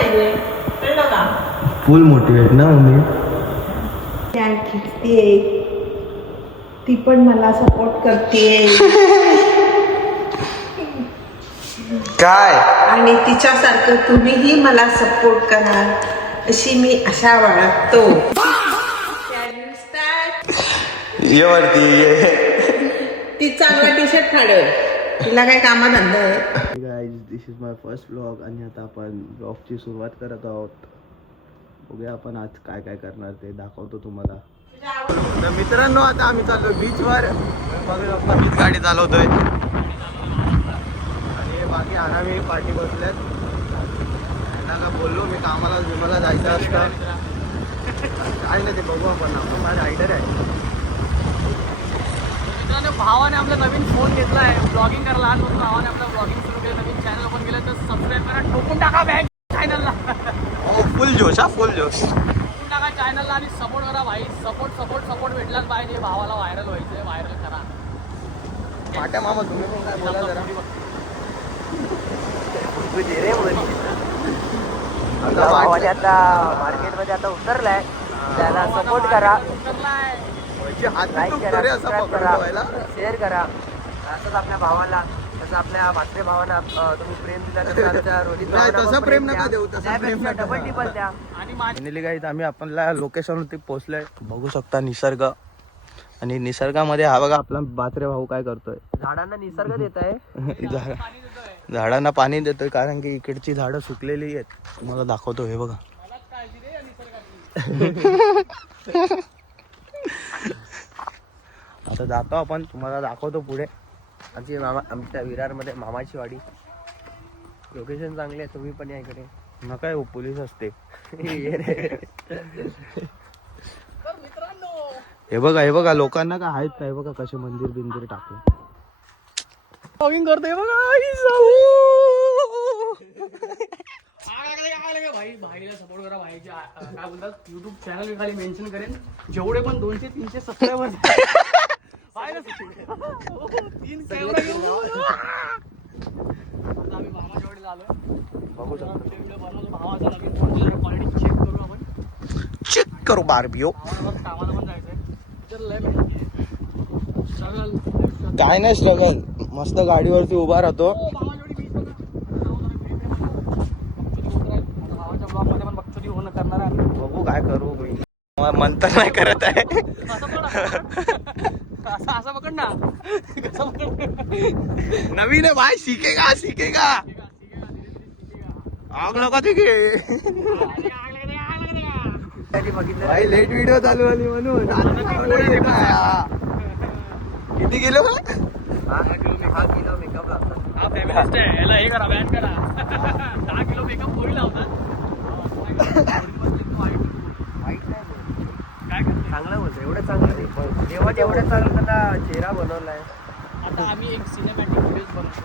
पाहिजे, कळलं का? फुल मोटिवेट ना मम्मी. काय खेळते ती पण मला सपोर्ट करते. काय आणि तिच्यासारखं तुम्हीही मला सपोर्ट करा अशी मी आशा बाळगतो. ये वरती ये. ती चांगला टी शर्ट काढेल, तिला काय कामधंदा आहे. Guys, this is my first blog आणि आता आपण ब्लॉगची सुरुवात करत आहोत. बघूया आपण आज काय काय करणार ते दाखवतो तुम्हाला. तर मित्रांनो, आता आम्ही चाललो बीचवर. मीच गाडी चालवतोय आणि बाकी आरामी पार्टी बसल्यात. त्यांना का बोललो मी कामाला विमाला जायचं असतं काय नाही ते बघू आपण माझा आयडिया आहे. मित्रांनो, भावाने आपला नवीन फोन घेतला आहे ब्लॉगिंग करायला. लहानपासून भावाने आपलं ब्लॉगिंग सुरू केलं, नवीन चॅनल ओपन केलं, तर सबस्क्राईब करा, ठोकून टाका बॅग चॅनलला. फुल जोश हा, फुल जोश. ठोकून टाका चॅनलला आणि सपोर्ट करा भाई. सपोर्ट भेटलाच पाहिजे. भावाला व्हायरल व्हायचंय, व्हायरल करा. पाट्या मामा तुम्ही पण काय बोला जरा. भावाने आता मार्केटमध्ये आता उतरलाय, त्याला सपोर्ट करा, लाईक करा, सबस्क्राईब करा, शेअर करा. असंच आपल्या भावाला, तसं आपल्या म्हात्रे भावाला तुम्ही प्रेम दिला तर आमच्या रोहित भावाला तसं प्रेम नका देऊ, तसं प्रेम नका. डबल टिबल द्या. आणि माझी फायनली गाईज आम्ही आपल्या लोकेशनवरती पोहोचलोय. बघू शकता निसर्ग, आणि निसर्गामध्ये हा बघा आपला बात्रे भाऊ काय करतोय. झाडांना निसर्ग देत आहे. झाडांना पाणी देतोय, कारण की इकडची झाडं सुकलेली आहेत. तुम्हाला दाखवतो, हे बघा. आता जातो आपण, तुम्हाला दाखवतो पुढे. आमची मामा, आमच्या विरारमध्ये मामाची वाडी. लोकेशन चांगले आहे, तुम्ही पण या इकडे. न काय पोलीस असते. हे बघा लोकांना काय आहेत काय बघा, कसे मंदिर बिंदिर टाकले. ब्लॉगिंग करतोय बघा. भाई भाईला सपोर्ट करा. भाईच्या काय बोलतात युट्यूब चॅनल मी खाली मेन्शन करेन. जेवढे पण 200-300 सबस्क्रायबर आम्ही भावाच्या वाडीला आलोय. बघू शकता, व्हिडिओ बनवतो भावाचा नवीन फोन, क्वालिटी चेक करू आपण. चेक करू बारबिओ. कामाला पण जायचंय तर लय स्ट्रगल. काय नाही स्ट्रगल, मस्त गाडीवरती उभा राहतो. भावाच्या ब्लॉग मध्ये पण बघतो होणं करणार आहे. बघू काय करू, मंतर नाही करत आहे. असं पकड ना. नवीन आहे भाई, शिकेगा. आग नका ते भाई, लेट व्हिडिओ चालू आली म्हणून. किती किलो? हा किलो मेकअप लागतो. हा फेमिनिस्ट आहे, याला हे करा, बॅन करा. 10 किलो मेकअप होईल लावतात. काय करते चांगलं बोलतो, एवढं चांगलं नाही. जेव्हा जेवढं चांगलं त्यांना चेहरा बनवलाय. आता आम्ही एक सिनेमॅटिक व्हिडिओज बनवतो.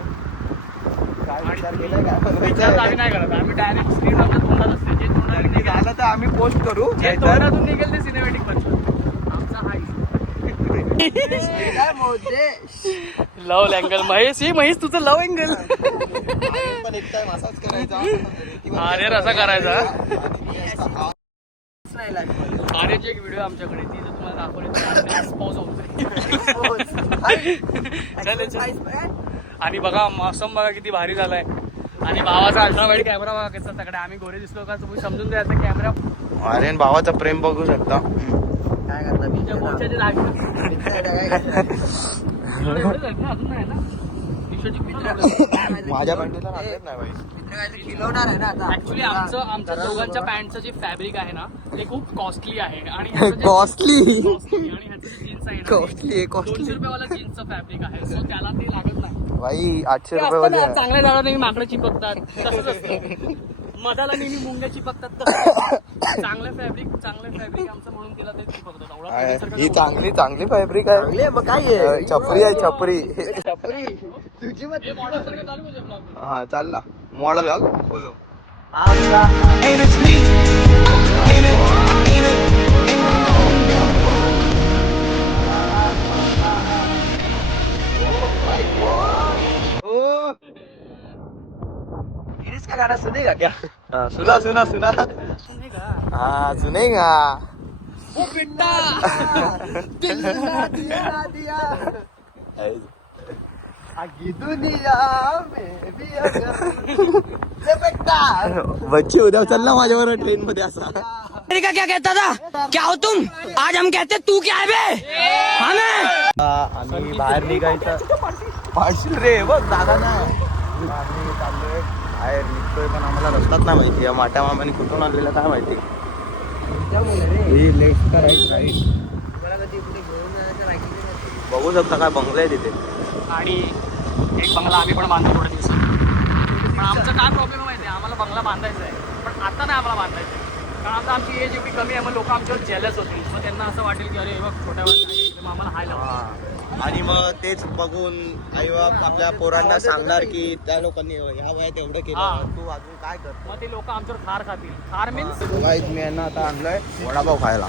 काय विचार केलाय काय विचार आम्ही नाही करत, आम्ही डायरेक्ट स्क्रीन आमच्या तोंडात असते. जे तोंडातून निघेल, झालं तर आम्ही पोस्ट करू. जे तोंडातून निघेल ते सिनेमॅटिक बनतो. आमचा हा लव अँगल. महेश तुझं लव अँगल. पण एक टाइम असाच करायचा. अरे असा करायचा. आर्यची एक व्हिडिओ आमच्याकडे, ती जर तुम्हाला दाखवली एक्सपोज होतोय. आणि बघा मौसम बघा किती भारी झालाय. आणि भावाचा अल्ट्रावाईड कॅमेरा बघा कसा तकडे. आम्ही गोरे दिसलो का तुम्ही समजून द्यायचा कॅमेरा. आर्यन भावाचं प्रेम बघू शकता. काय करणार मी मोर्चाचे लागले अजून नाही ना. माझ्या बंडीला लागत नाही भाई. खिलवणार आहे ना आता. ऍक्च्युली आमच्या दोघांच्या पॅन्टचं जे फॅब्रिक आहे ना ते खूप कॉस्टली आहे. आणि ह्याचं जे- कॉस्टली आणि ह्याचं जे जीन्स आहे ना, कॉस्टली 200 रुपयावाला जीन्सचं फॅब्रिक आहे. सो त्याला ते लागत नाही. भाई 800 ते रुपये असतं मध्ये ना, चांगल्या झाडा नेहमी माकडं चिपकतात, तसंच असतं. मधाला नेहमी मुंग्या चिपकतात, तसं चांगलं फॅब्रिक आमचं म्हणून तिला ते चिपकतात. एवढा ही चांगली फॅब्रिक आहे. चांगली आहे, मग काय आहे? छपरी आहे, छपरी. तुझी मत हा चालला मॉडेल बोलो. गाना सुनेगा क्या? हाँ, सुना सुना सुना हाँ सुनेगा ओ बेटा दिल ना दिया आगे दुनिया में भी बच्चे उद्या चल ना माझ्यावर ट्रेन मध्ये असा अमेरिका क्या कहता था क्या हो तुम आज हम कहते तू क्या है बे हमें आम्ही बाहेर निघायचं पाडशील रे बघ दादा ना आम्ही चाललोय बाहेर निघतोय पण आम्हाला रस्ताच नाही माहिती या माट्या मामाने कुठून आणलेलं काय माहिती बघू शकता काय बंगला आहे तिथे आणि एक बंगला आम्ही पण बांधतो थोड्या दिवसात पण आमचा काय प्रॉब्लेम आहे माहिती आहे आम्हाला बंगला बांधायचा आहे पण आता नाही आम्हाला बांधायचं आहे कारण आता आमची एज एवढी कमी आहे मग लोक आमच्यावर जेलस होतील मग त्यांना असं वाटेल की अरे बघ छोट्या वयात मग आम्हाला हाय लावा आणि मग तेच बघून आई बाप आपल्या पोरांना सांगणार की त्या लोकांनी ह्या वयात एवढं हा. केलं तू अजून काय कर मग ते लोक आमच्यावर खार खातील खार मीन्स मी यांना आता आणलंय वडापाव खायला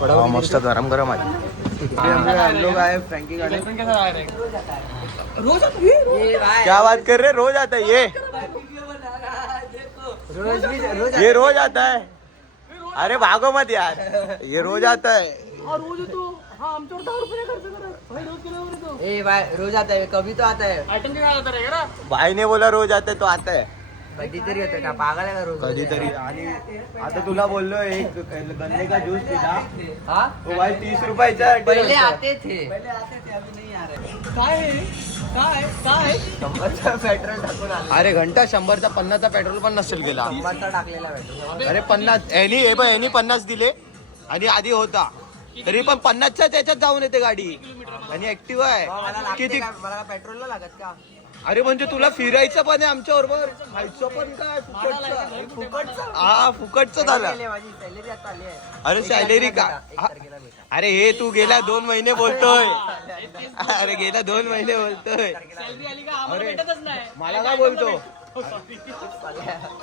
वडापाव मस्त गरम गरम आहे हम लोग आए फ्रँकी गाड़ी रोज क्या बात कर रहे रोज आता है ये रोज आता है अरे भागो मत यार ये रोज आता है रोज येतो हा आमच्यावर 10 रुपये खर्च करत भाई रोज केल्यावर येतो ए भाई रोज आता है कभी तो आता है आयटम काय जाता रे का भाई ने बोला रोज आता है तो आता है कधीतरी येतं का पागल आहे का रोज कधीतरी आणि आता तुला बोललो एक गन्ने का ज्यूस पिला हा तो भाई 30 रुपयाचा पहिले आते थे काय काय पेट्रोल टाकून आले अरे घंटा 100चा 50चा पेट्रोल पण नसेल गेला 100चा टाकलेला पेट्रोल अरे 50 यांनी 50 दिले आणि आधी होता तरी पण 50च्या त्याच्यात जाऊन येते गाडी आणि ऍक्टिव्ह मला आहे लागते किती का? मला पेट्रोल नाही लागत का अरे म्हणजे तुला फिरायचं पण आहे आमच्या बरोबर खायचं पण काय फुकटचं हा फुकटचं झालं माझी सॅलरी आता आली आहे अरे सॅलरी का अरे हे तू गेल्या 2 महिने बोलतोय अरे गेल्या 2 महिने बोलतोय सॅलरी आली का आम्हाला भेटतच नाही मला काय बोलतो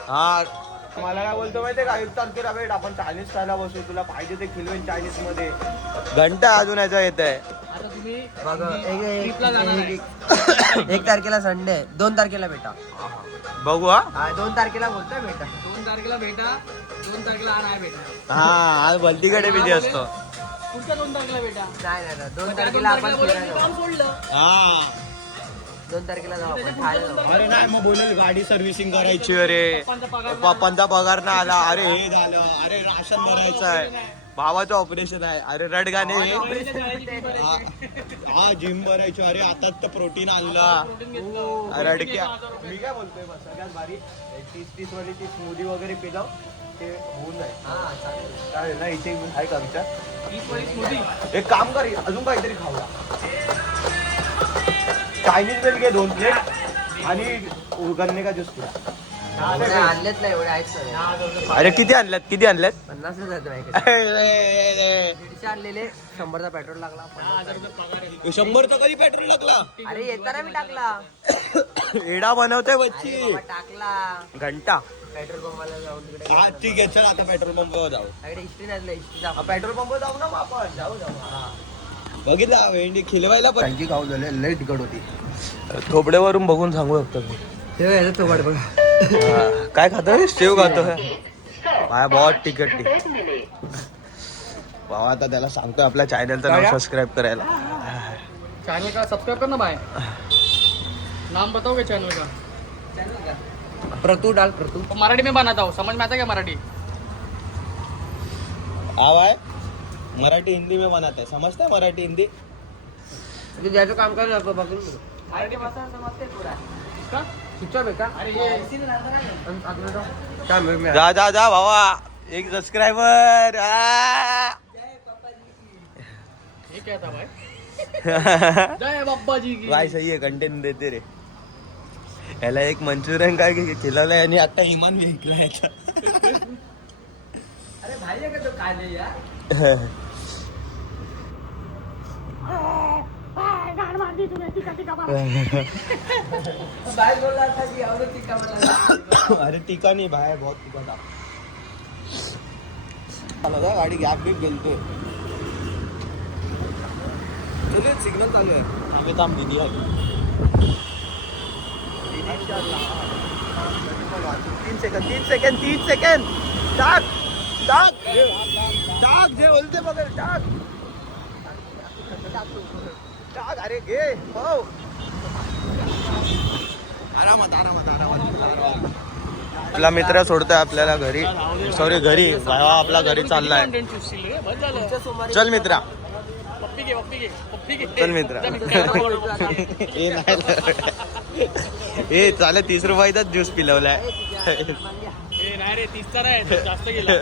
हा मला काय बोलतो माहितीये का 1 तारखेला भेट आपण चायनीज खायला बसू तुला पाहिजे ते खिलवेन चायनीज मध्ये घंटा अजून याचा येत आहे आता तुम्ही बघ ट्रिपला जाणार आहे 1 तारखेला संडे आहे 2 तारखेला भेटा बघू हा 2 तारखेला बोलतोय भेटा 2 तारखेला भेटा 2 तारखेला हा नाही भेटा हा आज भलतीकडे बिझी असतो पुढच्या 2 तारखेला भेटा नाही 2 तारखेला आपण फिरायला काम जाऊ. सोडलं हा 2 तारखेला जाऊ आपण खायला जाऊ अरे नाही मग बोलेल गाडी सर्व्हिसिंग करायची अरे पप्पांचा पगार पप्पांचा पगार ना आला अरे हे झालं अरे राशन भरायचं आहे भावाचं ऑपरेशन आहे अरे रडगाणे हा जिम भरायची अरे आताच तर प्रोटीन आणला रडक्या मी काय बोलतोय बस सगळ्यात भारी 30 वाली ती स्मूदी वगैरे पिलाव ते होऊन जाईल हा चालेल काय ना इथे आहे का विचार 20 वाली स्मूदी एक काम कर अजून काहीतरी खाऊया चायनीज बेल घे 2 प्लेट आणि गन्ने का ज्यूस पिला आणलेत नाही एवढे आहेत सर अरे किती आणल्यात 50 जात नाही 150 आणलेले 100चा पेट्रोल लागला 100चा कधी पेट्रोल लागला अरे येताना मी टाकला एडा बनवतोय बच्ची बाबा टाकला घंटा पेट्रोल पंपाला जाऊन तिकडे हा ठीक आहे चल आता पेट्रोल पंपावर जाऊ तिकडे हिस्ट्री नाही हिस्ट्री पेट्रोल पंप जाऊ ना मग आपण जाऊ बघितला वेंडी खिलवायला पण आणखी खाऊ झाले लेट गड होती थोबड्यावरून बघून सांगू शकतो मी तो वाट बघा काय खातोय शेव खातोय माझ्या बहुत तिकट भावा आता त्याला सांगतोय आपल्या चॅनलचं नाव सबस्क्राईब करायला चैनल का सब्सक्राइब करना भाई नाम बताओगे चैनल का प्रतू डाल प्रतू मराठी में बनाता हूँ समझ में आता क्या मराठी आवाज मराठी हिंदी में बनाता है समझता है मराठी हिंदी तू ज्याचं काम कर जातो बघून मराठी भाषा समझते पूरा का शिक्षा बेटा अरे ये जा जा जा भावा एक सबस्क्राइबर ये क्या था भाई जय बाबा जी की भाई सही है कंटेंट देते रे याला एक मंचुरियन काय केलेलं आणि आता इमान विकला याचा अरे भाई आहे का तो काय नाही यार बाहेर बोलला था की और टिका मला अरे टिका नहीं भाई बहुत टिका था लगा गाड़ी गॅप बीप गेलतोय चलो सिग्नल चालू आहे आम्ही थांब दिदी आली 3 सेकंड टाक जे बोलते बघ टाक अरे घे हो आरामात आपला मित्र सोडतोय आपल्याला घरी सॉरी घरी भावा आपला घरी चाललाय चल मित्रा चल मित्रा हे चालेल 30 रुपयाचाच ज्यूस पिलवलाय नाही रे 30 तर आहे जास्त गेला